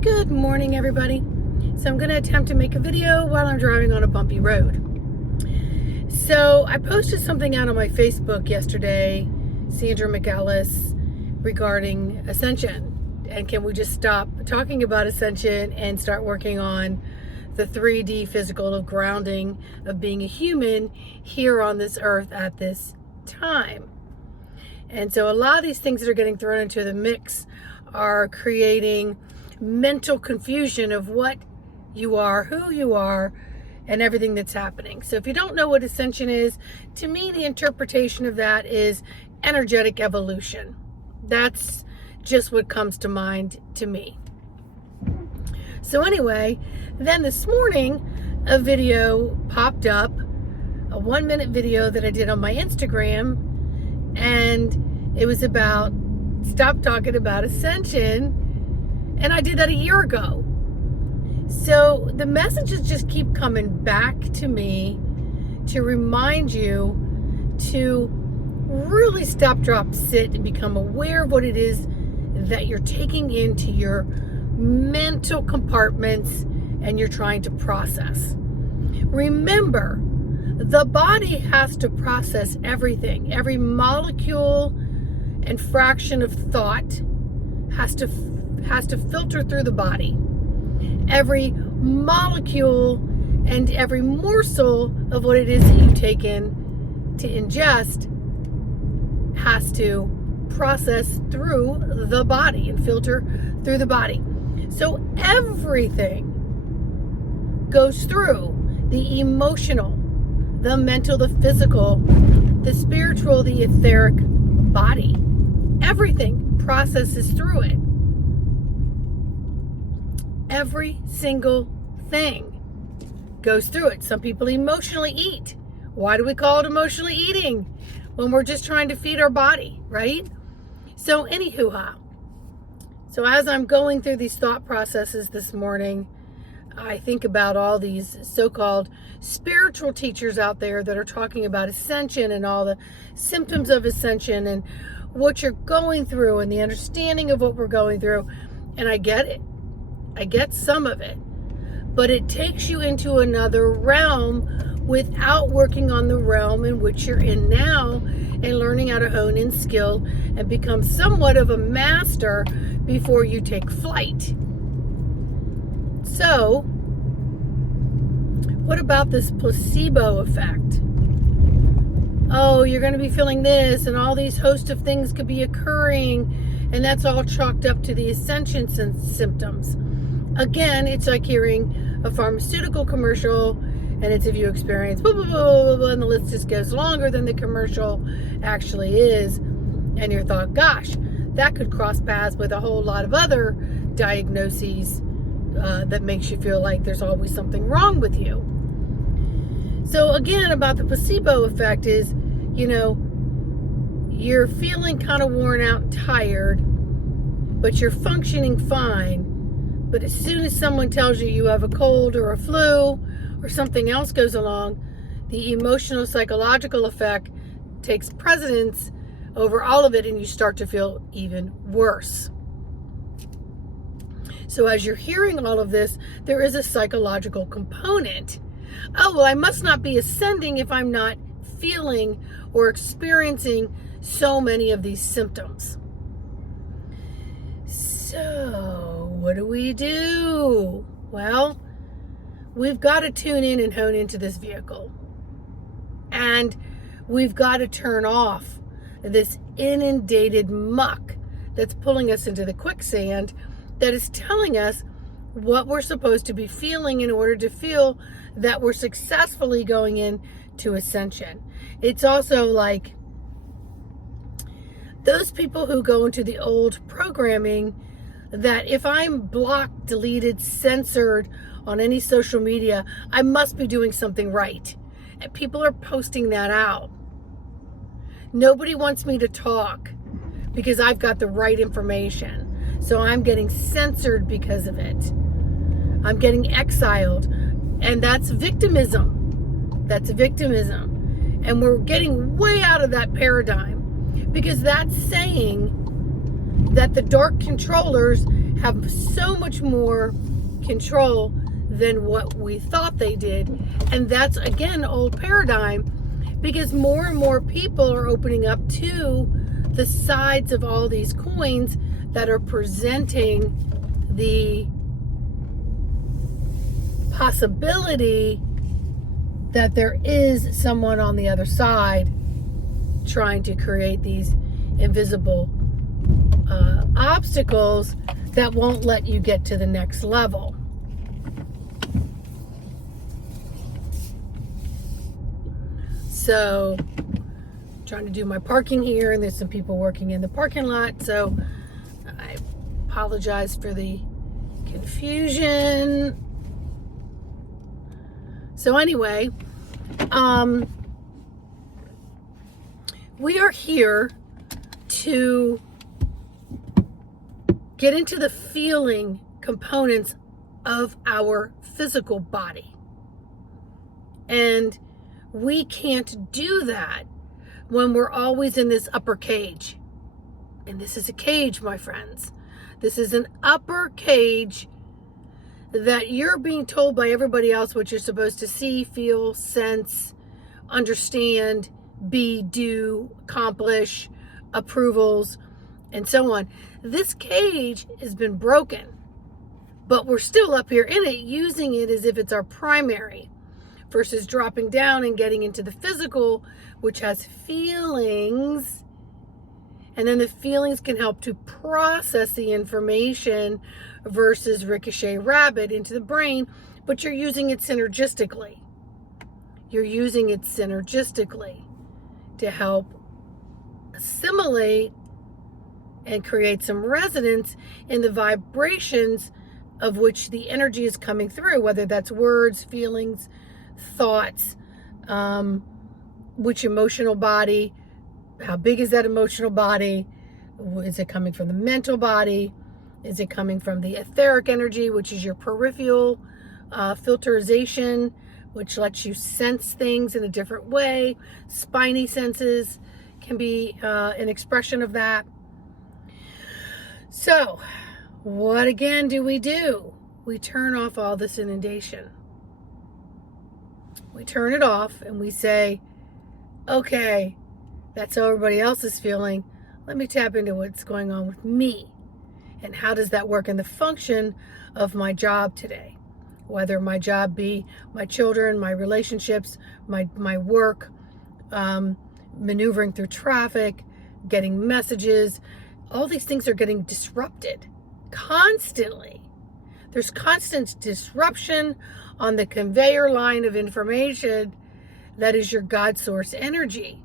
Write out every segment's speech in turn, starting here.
Good morning, everybody. So I'm going to attempt to make a video while I'm driving on a bumpy road. So I posted something out on my Facebook yesterday, Sandra McAllis, regarding ascension. And can we just stop talking about ascension and start working on the 3D physical of grounding, of being a human here on this earth at this time? And so a lot of these things that are getting thrown into the mix are creating mental confusion of what you are, who you are, and everything that's happening. So if you don't know what ascension is, to me, the interpretation of that is energetic evolution. That's just what comes to mind to me. So anyway, then this morning, a video popped up, a 1-minute video that I did on my Instagram, and it was about stop talking about ascension, and I did that a year ago. So the messages just keep coming back to me to remind you to really stop, drop, sit, and become aware of what it is that you're taking into your mental compartments and you're trying to process. Remember, the body has to process everything. Every molecule and fraction of thought has to filter through the body. Every molecule and every morsel of what it is that you take in to ingest has to process through the body and filter through the body. So everything goes through the emotional, the mental, the physical, the spiritual, the etheric body. Everything processes through it. Every single thing goes through it. Some people emotionally eat. Why do we call it emotionally eating? When we're just trying to feed our body, right? So anywho, so as I'm going through these thought processes this morning, I think about all these so-called spiritual teachers out there that are talking about ascension and all the symptoms of ascension and what you're going through and the understanding of what we're going through. And I get it. I get some of it. But it takes you into another realm without working on the realm in which you're in now and learning how to hone in skill and become somewhat of a master before you take flight. So, what about this placebo effect? Oh, you're going to be feeling this, and all these host of things could be occurring, and that's all chalked up to the ascension symptoms. Again, it's like hearing a pharmaceutical commercial, and it's if you experience blah, blah, blah, blah, blah, and the list just goes longer than the commercial actually is, and you thought, gosh, that could cross paths with a whole lot of other diagnoses that makes you feel like there's always something wrong with you. So again, about the placebo effect is, you're feeling kind of worn out and tired, but you're functioning fine. But as soon as someone tells you have a cold or a flu or something else goes along, the emotional psychological effect takes precedence over all of it, and you start to feel even worse. So as you're hearing all of this, there is a psychological component. Oh, well, I must not be ascending if I'm not feeling or experiencing so many of these symptoms. So, what do we do? Well, we've got to tune in and hone into this vehicle. And we've got to turn off this inundated muck that's pulling us into the quicksand that is telling us what we're supposed to be feeling in order to feel that we're successfully going into ascension. It's also like those people who go into the old programming that if I'm blocked, deleted, censored on any social media, I must be doing something right. And people are posting that out. Nobody wants me to talk because I've got the right information. So I'm getting censored because of it. I'm getting exiled. And that's victimism. That's victimism. And we're getting way out of that paradigm because that's saying that the dark controllers have so much more control than what we thought they did. And that's, again, old paradigm, because more and more people are opening up to the sides of all these coins that are presenting the possibility that there is someone on the other side trying to create these invisible obstacles that won't let you get to the next level. So, trying to do my parking here, and there's some people working in the parking lot, so I apologize for the confusion. So anyway, we are here to get into the feeling components of our physical body. And we can't do that when we're always in this upper cage. And this is a cage, my friends. This is an upper cage that you're being told by everybody else what you're supposed to see, feel, sense, understand, be, do, accomplish, approvals, and so on. This cage has been broken, but we're still up here in it, using it as if it's our primary, versus dropping down and getting into the physical, which has feelings. And then the feelings can help to process the information versus ricochet rabbit into the brain, but you're using it synergistically. You're using it synergistically to help assimilate and create some resonance in the vibrations of which the energy is coming through, whether that's words, feelings, thoughts, which emotional body, how big is that emotional body? Is it coming from the mental body? Is it coming from the etheric energy, which is your peripheral filterization, which lets you sense things in a different way? Spiny senses can be an expression of that. So, what again do? We turn off all this inundation. We turn it off and we say, okay, that's how everybody else is feeling. Let me tap into what's going on with me. And how does that work in the function of my job today? Whether my job be my children, my relationships, my work, maneuvering through traffic, getting messages, all these things are getting disrupted constantly. There's constant disruption on the conveyor line of information that is your God source energy.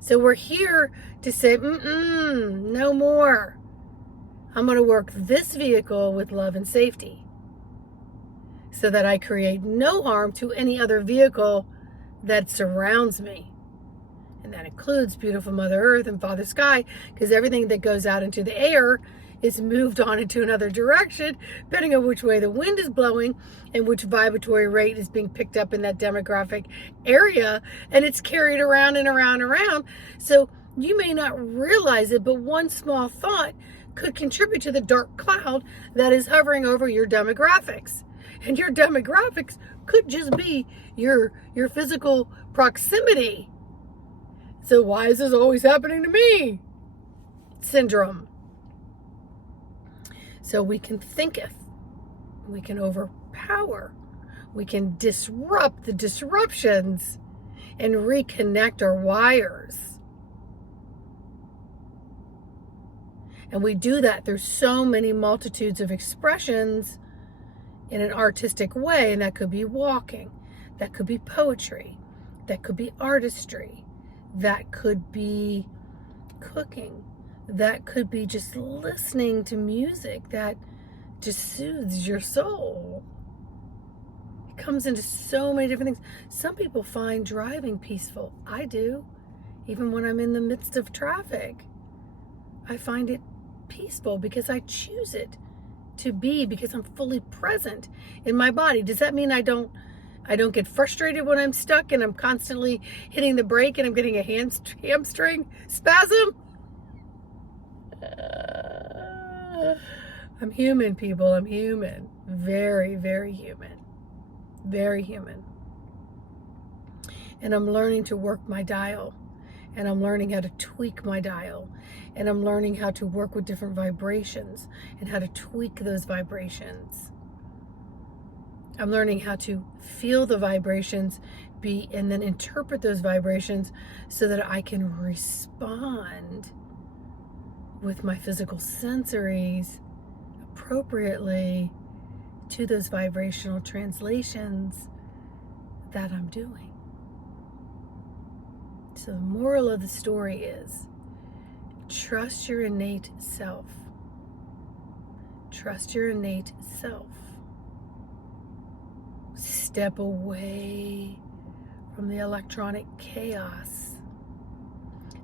So we're here to say, no more. I'm going to work this vehicle with love and safety so that I create no harm to any other vehicle that surrounds me. And that includes beautiful Mother Earth and Father Sky, because everything that goes out into the air is moved on into another direction, depending on which way the wind is blowing and which vibratory rate is being picked up in that demographic area, and it's carried around and around and around. So you may not realize it, but one small thought could contribute to the dark cloud that is hovering over your demographics. And your demographics could just be your physical proximity. So why is this always happening to me? Syndrome. So we can thinketh, we can overpower, we can disrupt the disruptions and reconnect our wires. And we do that through so many multitudes of expressions in an artistic way. And that could be walking, that could be poetry, that could be artistry, that could be cooking, that could be just listening to music that just soothes your soul. It comes into so many different things. Some people find driving peaceful. I do. Even when I'm in the midst of traffic, I find it peaceful because I choose it to be, because I'm fully present in my body. Does that mean I don't get frustrated when I'm stuck and I'm constantly hitting the brake and I'm getting a hamstring spasm? I'm human, people. I'm human. Very, very human. Very human. And I'm learning to work my dial. And I'm learning how to tweak my dial. And I'm learning how to work with different vibrations and how to tweak those vibrations. I'm learning how to feel the vibrations and then interpret those vibrations so that I can respond with my physical sensories appropriately to those vibrational translations that I'm doing. So the moral of the story is trust your innate self. Trust your innate self. Step away from the electronic chaos.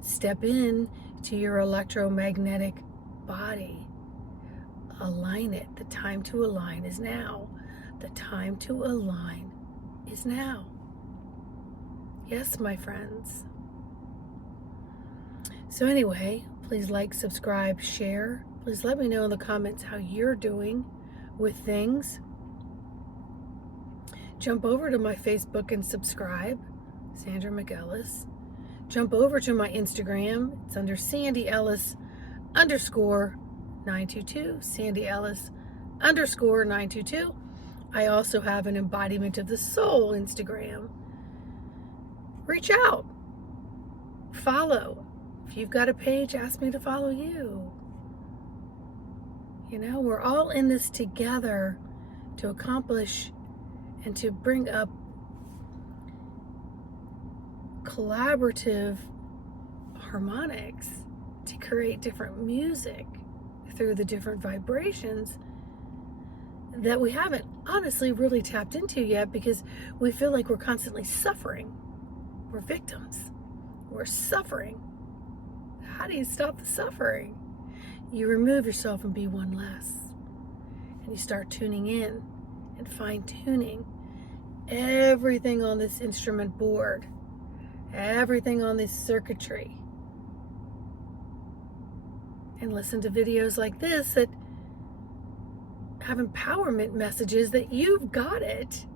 Step in to your electromagnetic body. Align it. The time to align is now. The time to align is now. Yes, my friends. So anyway, please like, subscribe, share. Please let me know in the comments how you're doing with things. Jump over to my Facebook and subscribe, Sandra McEllis. Jump over to my Instagram. It's under Sandy Ellis _922, Sandy Ellis _922. I also have an Embodiment of the Soul Instagram. Reach out. Follow. If you've got a page, ask me to follow you. You know, we're all in this together to accomplish and to bring up collaborative harmonics to create different music through the different vibrations that we haven't honestly really tapped into yet because we feel like we're constantly suffering. We're victims. We're suffering. How do you stop the suffering? You remove yourself and be one less. And you start tuning in and fine-tuning everything on this instrument board, everything on this circuitry. And listen to videos like this that have empowerment messages that you've got it.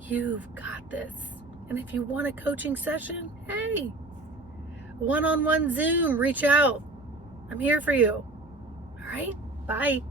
You've got this. And if you want a coaching session, hey, one-on-one Zoom, reach out. I'm here for you. All right? Bye.